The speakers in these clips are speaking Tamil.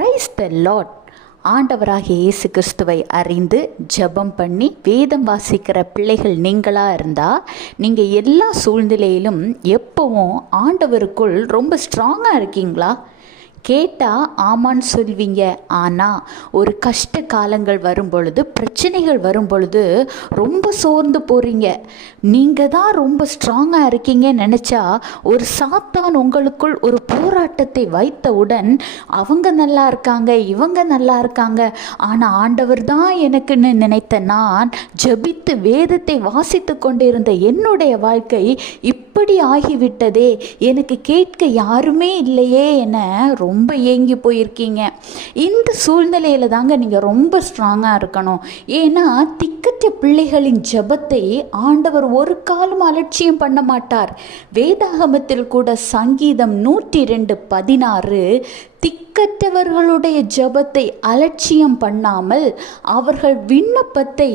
Praise the Lord. ஆண்டவராகிய இயேசு கிறிஸ்துவை அறிந்து ஜெபம் பண்ணி வேதம் வாசிக்கிற பிள்ளைகள் நீங்களாக இருந்தால் நீங்கள் எல்லா சூழ்நிலையிலும் எப்பவும் ஆண்டவருக்குள் ரொம்ப ஸ்ட்ராங்காக இருக்கீங்களா? கேட்டால் ஆமான்னு சொல்வீங்க. ஆனால் ஒரு கஷ்ட காலங்கள் வரும் பொழுது, பிரச்சனைகள் வரும் பொழுது ரொம்ப சோர்ந்து போகிறீங்க. நீங்கள் தான் ரொம்ப ஸ்ட்ராங்காக இருக்கீங்கன்னு நினச்சா ஒரு சாத்தான் உங்களுக்குள் ஒரு போராட்டத்தை வைத்தவுடன் அவங்க நல்லா இருக்காங்க, இவங்க நல்லா இருக்காங்க, ஆனால் ஆண்டவர் தான் எனக்குன்னு நினைத்த நான் ஜெபித்து வேதத்தை வாசித்து கொண்டிருந்த என்னுடைய வாழ்க்கை இப்படி ஆகிவிட்டதே, எனக்கு கேட்க யாருமே இல்லையே என ரொம்ப ஏங்கி போயிருக்கீங்க. இந்த சூழ்நிலையில தாங்க நீங்கள் ரொம்ப ஸ்ட்ராங்காக இருக்கணும். ஏன்னா திக்கற்ற பிள்ளைகளின் ஜெபத்தை ஆண்டவர் ஒரு காலம் அலட்சியம் பண்ண மாட்டார். வேதாகமத்தில் கூட சங்கீதம் 102:16 திக்கற்றவர்களுடைய ஜெபத்தை அலட்சியம் பண்ணாமல் அவர்கள் விண்ணப்பத்தை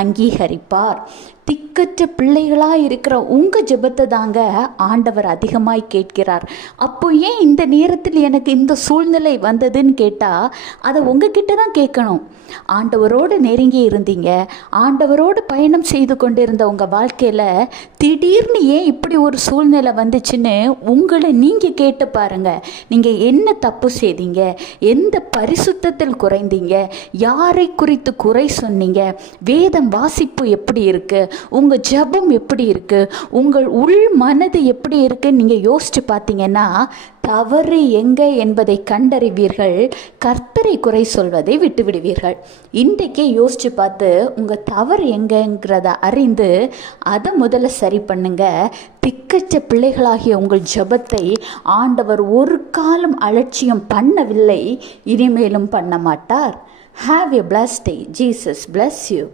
அங்கீகரிப்பார். திக்கற்ற பிள்ளைகளாக இருக்கிற உங்கள் ஜெபத்தை தாங்க ஆண்டவர் அதிகமாய் கேட்கிறார். அப்போ ஏன் இந்த நேரத்தில் எனக்கு இந்த சூழ்நிலை வந்ததுன்னு கேட்டால் அதை உங்ககிட்ட தான் கேட்கணும். ஆண்டவரோடு நெருங்கி இருந்தீங்க, ஆண்டவரோடு பயணம் செய்து கொண்டிருந்த உங்கள் வாழ்க்கையில் திடீர்னு ஏன் இப்படி ஒரு சூழ்நிலை வந்துச்சுன்னு உங்களை நீங்கள் கேட்டு பாருங்கள். நீங்கள் என்ன தப்பு செய்தீங்க? எந்த பரிசுத்தத்தில் குறைந்தீங்க? யாரை குறித்து குறை சொன்னீங்க? வேதம் வாசிப்பு எப்படி இருக்குது? உங்கள் ஜெபம் எப்படி இருக்குது? உங்கள் உள் மனது எப்படி இருக்குன்னு நீங்கள் யோசித்து பார்த்தீங்கன்னா தவறு எங்கே என்பதை கண்டறிவீர்கள். கர்த்தரை குறை சொல்வதை விட்டுவிடுவீர்கள். இன்றைக்கே யோசித்து பார்த்து உங்கள் தவறு எங்கங்கிறத அறிந்து அதை முதல்ல சரி பண்ணுங்க. திக்கற்ற பிள்ளைகளாகிய உங்கள் ஜெபத்தை ஆண்டவர் ஒரு காலம் அலட்சியம் பண்ணவில்லை, இனிமேலும் பண்ண மாட்டார். Have a blessed day. Jesus bless you.